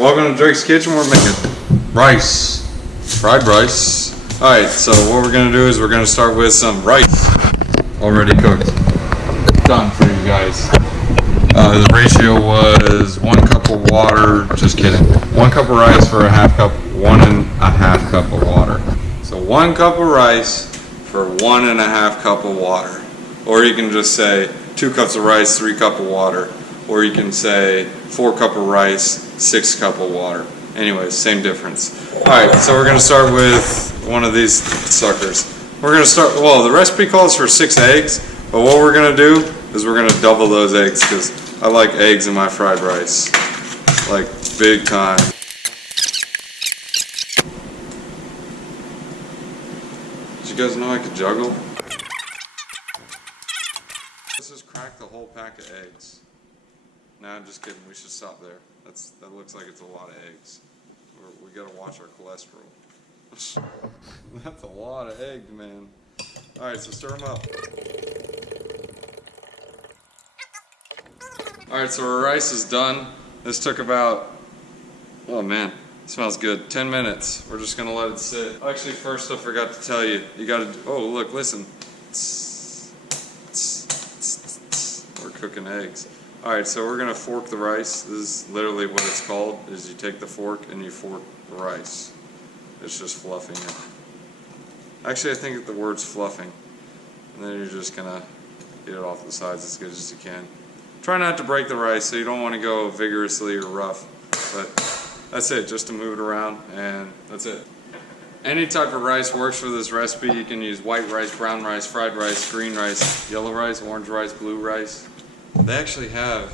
welcome to Drake's Kitchen. We're making rice, fried rice. Alright, so what we're gonna do is we're gonna start with some rice, already cooked, done for you guys. The ratio was 1 cup of water, just kidding, 1 cup of rice for a half cup, 1.5 cup of water. So 1 cup of rice for 1.5 cup of water. Or you can just say 2 cups of rice, 3 cup of water. Or you can say 4 cup of rice, 6 cup of water. Anyways, same difference. Alright, so we're going to start with one of these suckers. We're going to start, well, the recipe calls for 6 eggs, but what we're going to do is we're going to double those eggs because I like eggs in my fried rice. Like, big time. Did you guys know I could juggle? Let's just crack the whole pack of eggs. Nah, I'm just kidding. We should stop there. That looks like it's a lot of eggs. We gotta watch our cholesterol. That's a lot of eggs, man. Alright, so stir them up. Alright, so our rice is done. This took about, oh man, it smells good, 10 minutes. We're just gonna let it sit. Actually, first I forgot to tell you, you gotta, oh look, listen. We're cooking eggs. Alright, so we're gonna fork the rice. This is literally what it's called, is you take the fork and you fork the rice. It's just fluffing it. Actually, I think the word's fluffing. And then you're just gonna get it off the sides as good as you can. Try not to break the rice, so you don't want to go vigorously or rough. But that's it, just to move it around, and that's it. Any type of rice works for this recipe. You can use white rice, brown rice, fried rice, green rice, yellow rice, orange rice, blue rice. They actually have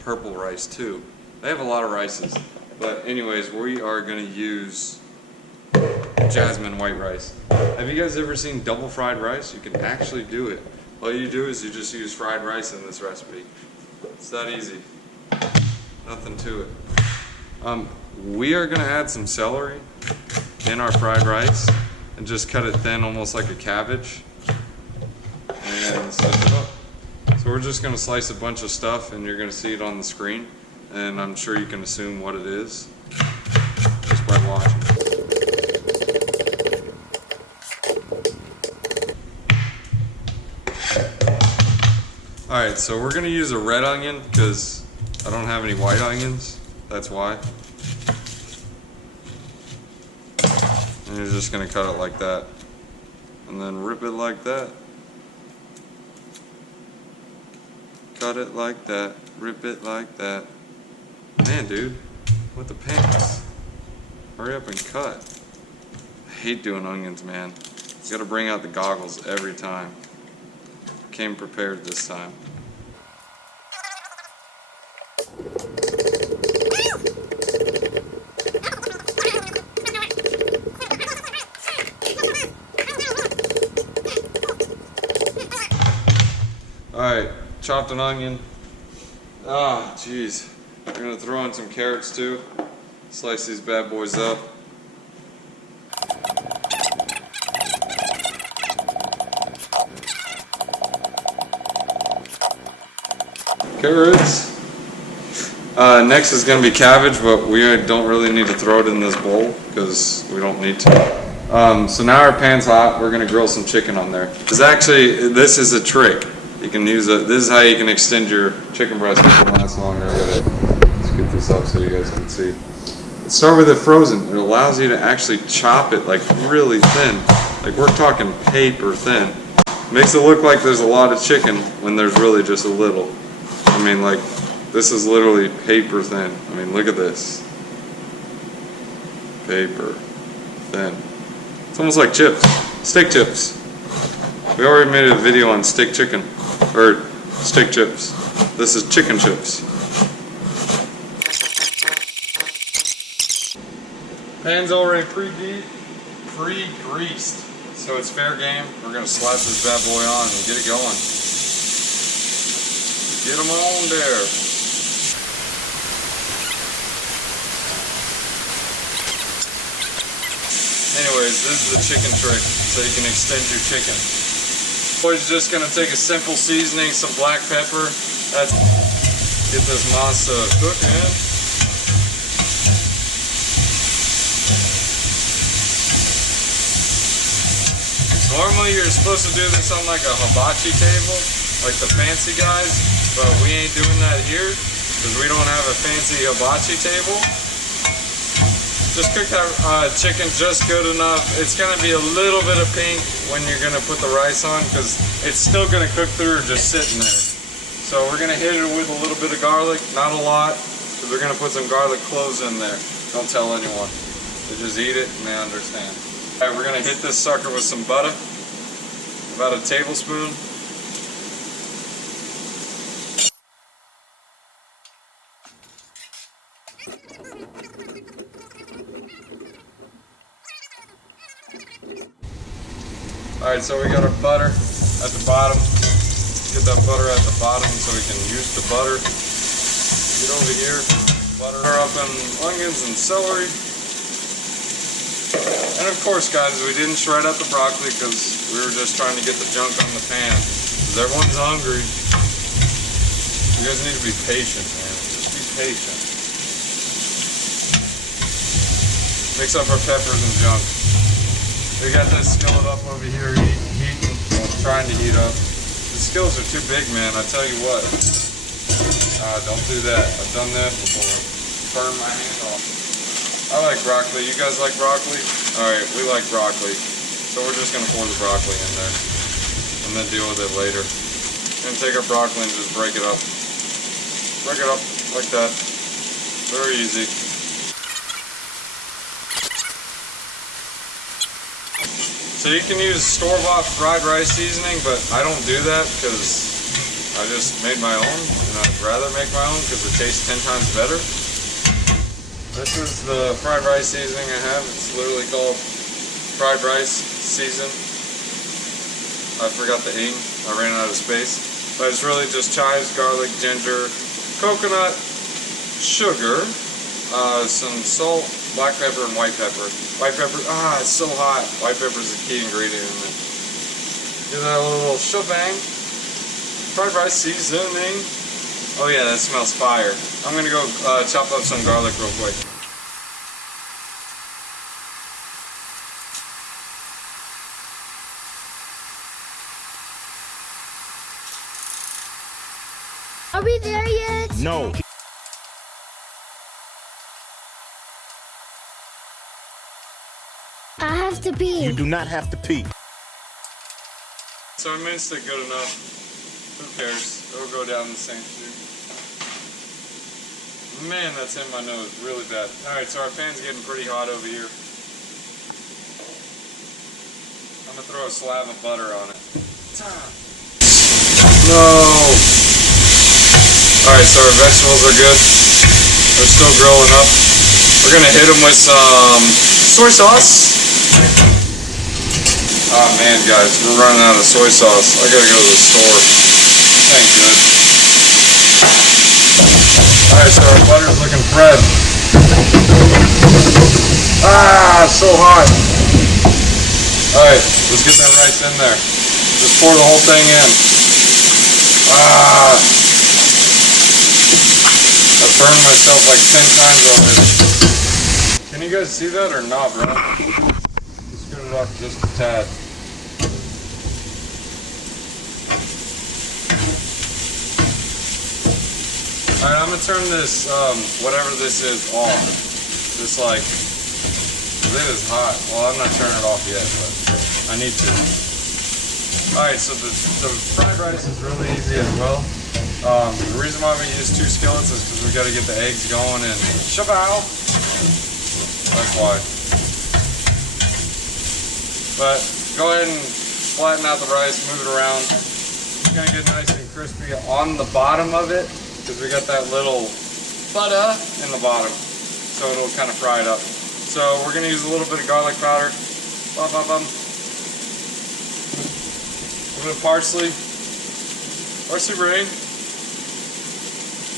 purple rice too. They have a lot of rices. But anyways, we are going to use jasmine white rice. Have you guys ever seen double fried rice? You can actually do it. All you do is you just use fried rice in this recipe. It's that easy. Nothing to it. We are going to add some celery in our fried rice and just cut it thin, almost like a cabbage, and slice it up. So we're just going to slice a bunch of stuff, and you're going to see it on the screen, and I'm sure you can assume what it is just by watching. Alright, so we're going to use a red onion because I don't have any white onions, that's why. And you're just going to cut it like that, and then rip it like that. Cut it like that, rip it like that. Man, dude, with the pants. Hurry up and cut. I hate doing onions, man. You gotta bring out the goggles every time. Came prepared this time. Alright. Chopped an onion. Ah, jeez. We're gonna throw in some carrots too. Slice these bad boys up. Carrots. Next is gonna be cabbage, but we don't really need to throw it in this bowl because we don't need to. So now our pan's hot. We're gonna grill some chicken on there. This is a trick. You can use it. This is how you can extend your chicken breast to last longer. Let's get this up so you guys can see. Let's start with it frozen. It allows you to actually chop it like really thin. Like we're talking paper thin. Makes it look like there's a lot of chicken when there's really just a little. I mean, like, this is literally paper thin. I mean, look at this. Paper thin. It's almost like chips. Steak chips. We already made a video on steak chicken. Or steak chips. This is chicken chips. Pan's already pre-greased. So it's fair game. We're going to slap this bad boy on and get it going. Get them on there. Anyways, this is the chicken trick, so you can extend your chicken. We're just gonna take a simple seasoning, some black pepper. Get this masa cooking. Normally you're supposed to do this on like a hibachi table, like the fancy guys, but we ain't doing that here because we don't have a fancy hibachi table. Just cook that chicken just good enough. It's going to be a little bit of pink when you're going to put the rice on because it's still going to cook through just sitting there. So we're going to hit it with a little bit of garlic, not a lot, because we're going to put some garlic cloves in there. Don't tell anyone. They just eat it and they understand. All right, we're going to hit this sucker with some butter, about a tablespoon. Alright, so we got our butter at the bottom. Get that butter at the bottom so we can use the butter. Get over here, butter up in onions and celery. And of course, guys, we didn't shred up the broccoli because we were just trying to get the junk on the pan. Because everyone's hungry. You guys need to be patient, man. Just be patient. Mix up our peppers and junk. We got this skillet up over here heating, well, trying to heat up. The skillets are too big, man, I tell you what. Don't do that. I've done that before. Burn my hand off. I like broccoli. You guys like broccoli? Alright, we like broccoli. So we're just going to pour the broccoli in there. And then deal with it later. Gonna take our broccoli and just break it up. Break it up like that. Very easy. So you can use store-bought fried rice seasoning, but I don't do that because I just made my own, and I'd rather make my own because it tastes 10 times better. This is the fried rice seasoning I have. It's literally called fried rice season. I forgot the ing. I ran out of space. But it's really just chives, garlic, ginger, coconut, sugar, some salt, black pepper, and white pepper. White pepper, it's so hot. White pepper is the key ingredient in it. Give that a little shebang. Fried rice seasoning. Oh yeah, that smells fire. I'm gonna go chop up some garlic real quick. Are we there yet? No. I have to pee. You do not have to pee. So I minced it good enough. Who cares? It'll go down the same chute. Man, that's in my nose really bad. Alright, so our pan's getting pretty hot over here. I'm gonna throw a slab of butter on it. No! Alright, so our vegetables are good. They're still growing up. We're gonna hit them with some soy sauce. Oh man, guys, we're running out of soy sauce. I gotta go to the store. Ain't good. Alright, so our butter's looking fried. So hot. Alright, let's get that rice in there. Just pour the whole thing in. I burned myself like 10 times already. Can you guys see that or not, bro? Just scoot it up just a tad. Alright, I'm gonna turn this, whatever this is, off. This like, it is hot. Well, I'm not turning it off yet, but I need to. Alright, so the fried rice is really easy as well. The reason why we use 2 skillets is because we got to get the eggs going and shabow. That's why. But go ahead and flatten out the rice, move it around. It's going to get nice and crispy on the bottom of it because we got that little butter in the bottom. So it'll kind of fry it up. So we're going to use a little bit of garlic powder. A little bit of parsley. Parsley rain.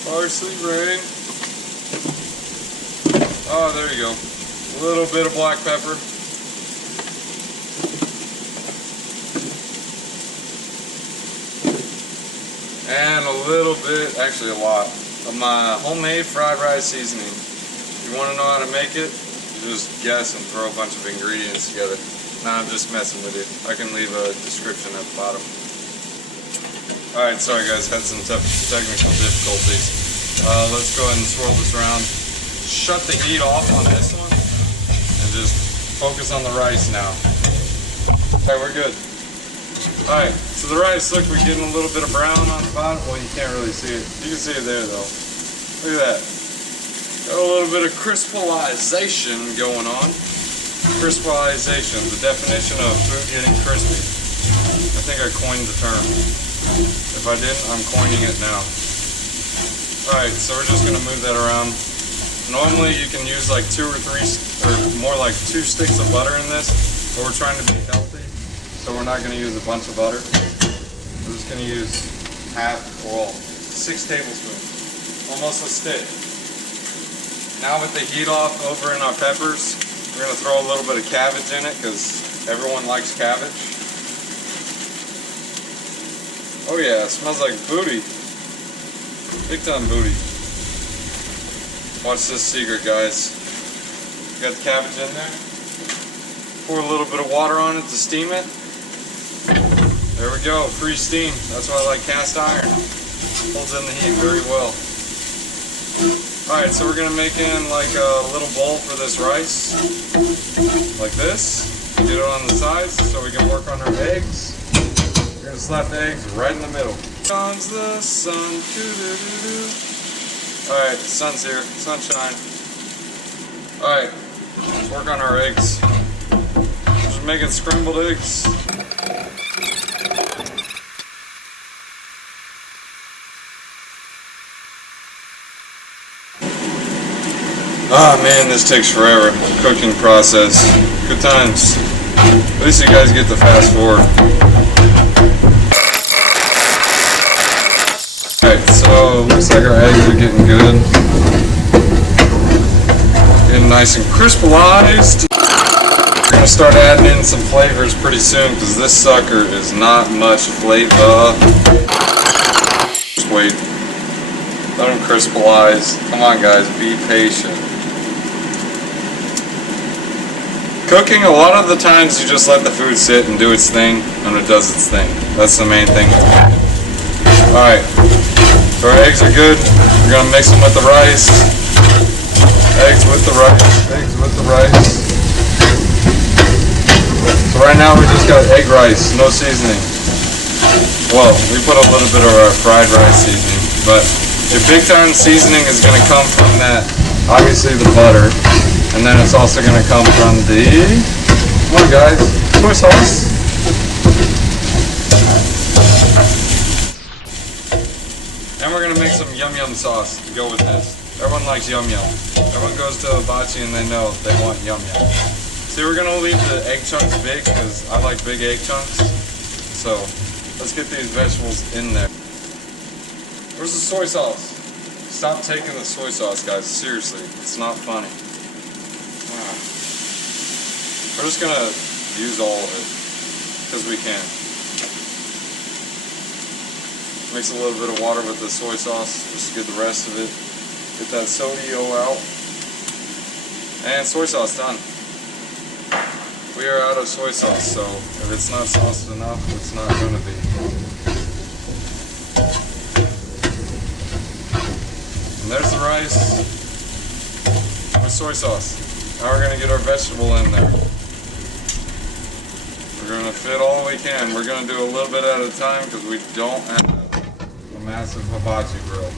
Parsley rain. Oh, there you go. A little bit of black pepper. And a little bit, actually a lot, of my homemade fried rice seasoning. If you want to know how to make it, you just guess and throw a bunch of ingredients together. Nah, I'm just messing with you. I can leave a description at the bottom. Alright, sorry guys, had some technical difficulties. Let's go ahead and swirl this around. Shut the heat off on this one and just focus on the rice now. Alright, we're good. Alright, so the rice, look, we're getting a little bit of brown on the bottom. Well, you can't really see it. You can see it there though. Look at that. Got a little bit of crispalization going on. Crispalization, the definition of food getting crispy. I think I coined the term. If I didn't, I'm coining it now. Alright, so we're just going to move that around. Normally you can use like 2 or 3, or more like 2 sticks of butter in this, but we're trying to be healthy, so we're not going to use a bunch of butter. We're just going to use half, or 6 tablespoons. Almost a stick. Now with the heat off over in our peppers, we're going to throw a little bit of cabbage in it, because everyone likes cabbage. Oh yeah, it smells like booty. Big time booty. Watch this secret, guys. Got the cabbage in there. Pour a little bit of water on it to steam it. There we go, free steam. That's why I like cast iron. Holds in the heat very well. Alright, so we're going to make in like a little bowl for this rice. Like this. Get it on the sides so we can work on our eggs. We're going to slap the eggs right in the middle. Comes the sun. Alright, sun's here. Sunshine. Alright, let's work on our eggs. Just making scrambled eggs. Ah man, this takes forever. Cooking process. Good times. At least you guys get to fast forward. Alright, so looks like our eggs are getting good. Getting nice and crispalized. We're going to start adding in some flavors pretty soon because this sucker is not much flavor. Just wait. Let them crispalize. Come on guys, be patient. Cooking, a lot of the times you just let the food sit and do its thing and it does its thing. That's the main thing. Alright. So our eggs are good. We're going to mix them with the rice. Eggs with the rice. Eggs with the rice. So right now we just got egg rice, no seasoning. Well, we put a little bit of our fried rice seasoning, but your big time seasoning is going to come from that, obviously the butter, and then it's also going to come from the, come on guys, soy sauce. And we're going to make some yum yum sauce to go with this. Everyone likes yum yum. Everyone goes to hibachi and they know they want yum yum. See, we're going to leave the egg chunks big because I like big egg chunks. So, let's get these vegetables in there. Where's the soy sauce? Stop taking the soy sauce, guys. Seriously, it's not funny. We're just going to use all of it because we can. Mix a little bit of water with the soy sauce just to get the rest of it. Get that sodio out. And soy sauce done. We are out of soy sauce, so if it's not sauced enough, it's not going to be. And there's the rice with soy sauce. Now we're going to get our vegetable in there. We're going to fit all we can. We're going to do a little bit at a time because we don't have a massive hibachi grill.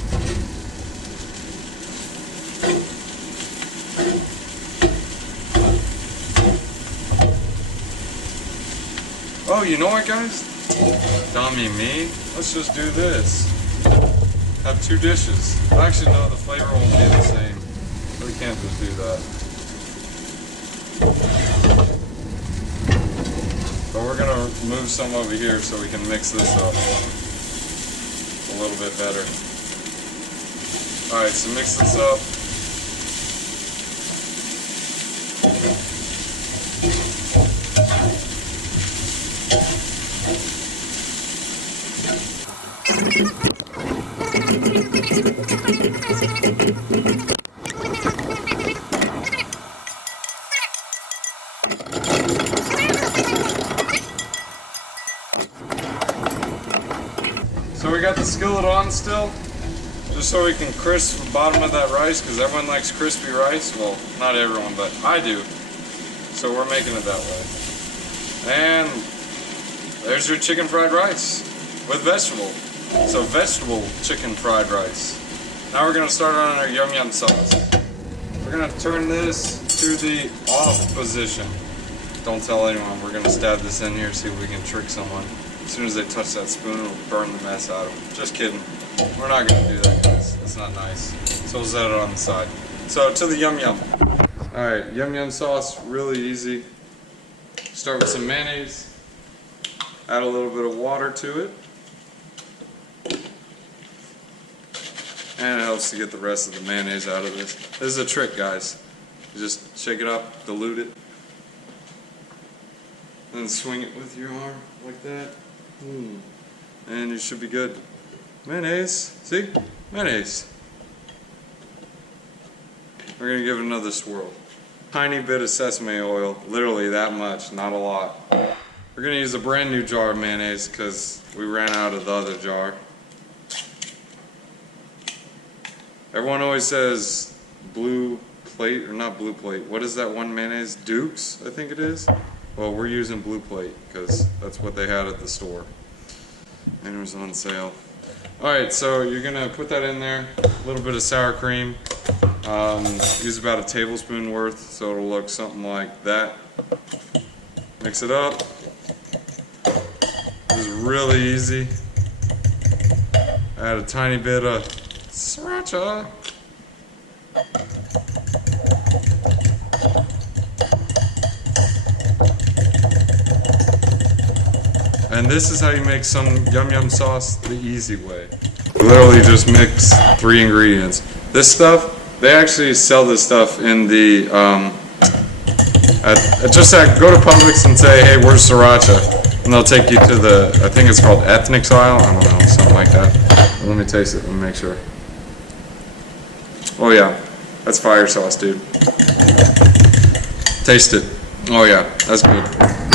Oh, you know what, guys? Dummy me. Let's just do this. Have 2 dishes. Actually, no, the flavor won't be the same. We can't just do that. But we're going to move some over here so we can mix this up a little bit better. Alright, so mix this up. the skillet on still, just so we can crisp the bottom of that rice, because everyone likes crispy rice. Well, not everyone, but I do. So we're making it that way. And there's your chicken fried rice with vegetable. So vegetable chicken fried rice. Now we're going to start on our yum yum sauce. We're going to turn this to the off position. Don't tell anyone. We're going to stab this in here, see if we can trick someone. As soon as they touch that spoon, it'll burn the mess out of them. Just kidding. We're not going to do that, guys. That's not nice. So we'll set it on the side. So to the yum yum. Alright, yum yum sauce, really easy. Start with some mayonnaise. Add a little bit of water to it. And it helps to get the rest of the mayonnaise out of this. This is a trick, guys. You just shake it up, dilute it. Then swing it with your arm like that. And you should be good. Mayonnaise, see? Mayonnaise. We're gonna give it another swirl. Tiny bit of sesame oil, literally that much, not a lot. We're gonna use a brand new jar of mayonnaise because we ran out of the other jar. Everyone always says blue plate, or not blue plate. What is that one mayonnaise? Duke's, I think it is. Well, we're using blue plate because that's what they had at the store. And it was on sale. Alright, so you're gonna put that in there. A little bit of sour cream. Use about a tablespoon worth, so it'll look something like that. Mix it up. This is really easy. Add a tiny bit of sriracha. And this is how you make some yum yum sauce the easy way. Literally just mix 3 ingredients. This stuff, they actually sell this stuff in the, go to Publix and say, hey, where's sriracha? And they'll take you to the, I think it's called ethnics aisle, I don't know, something like that. Let me taste it and make sure. Oh yeah, that's fire sauce, dude. Taste it. Oh yeah, that's good.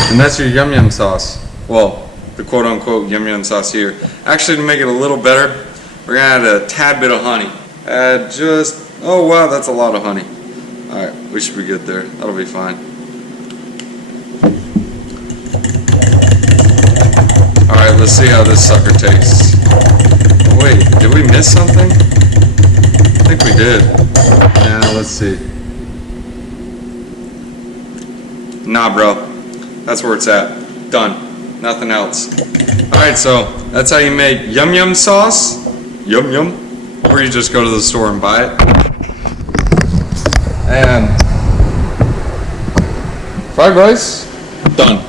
And that's your yum yum sauce. Well, the quote-unquote yum yum sauce here. Actually, to make it a little better, we're gonna add a tad bit of honey. Add just, oh wow, that's a lot of honey. Alright, we should be good there. That'll be fine. Alright, let's see how this sucker tastes. Oh, wait, did we miss something? I think we did. Yeah, let's see. Nah, bro. That's where it's at. Done. Nothing else. Alright, so that's how you make yum yum sauce. Yum yum. Or you just go to the store and buy it. And fried rice. Done.